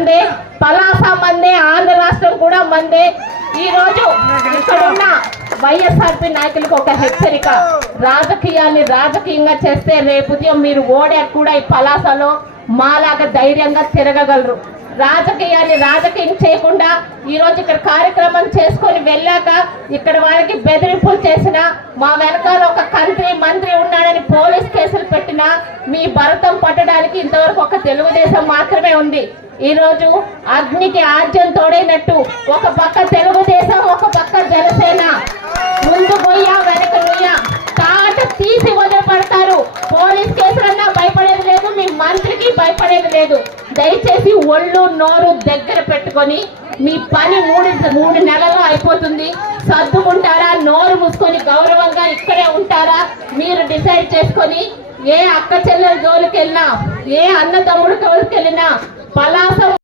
మందే, పలాస మందే, ఆంధ్ర రాష్ట్రం కూడా మందే. ఈ రోజు ఇక్కడున్న వైఎస్ఆర్పీ నాయకులకు ఒక హెచ్చరిక, రాజకీయాన్ని రాజకీయంగా చేస్తే రేపు ఉదయం మీరు ఓడాక కూడా ఈ పలాసలో మాలాగా ధైర్యంగా తిరగగలరు. రాజకీయాన్ని రాజకీయం చేయకుండా ఈరోజు ఇక్కడ కార్యక్రమం చేసుకొని వెళ్ళాక ఇక్కడ వాళ్ళకి బెదిరింపులు చేసిన, మా వెనకాల ఒక మంత్రి ఉన్నాడని పోలీస్ కేసులు పెట్టినా మీ భరతం పట్టడానికి ఇంతవరకు ఒక తెలుగుదేశం మాత్రమే ఉంది. ఈ రోజు అగ్నికి ఆజ్యం తోడైనట్టు ఒక పక్క తెలుగుదేశం, ఒక పక్క జనసేన, ముందు పోయా వెనక నుయ్యా తాట తీసి వదిలిపడతారు. పోలీస్ కేసులన్నా భయపడేది లేదు, మీ మంత్రికి భయపడేది లేదు. దయచేసి ఒళ్ళు నోరు దగ్గర పెట్టుకొని మీ పని మూడు నెలల్లో అయిపోతుంది. సర్దుకుంటారా, నోరు మూసుకొని గౌరవంగా ఇక్కడే ఉంటారా మీరు డిసైడ్ చేసుకొని. ఏ అక్క చెల్లెల జోలికి వెళ్ళినా, ఏ అన్న తమ్ముడు జోలికి వెళ్ళినా పలాస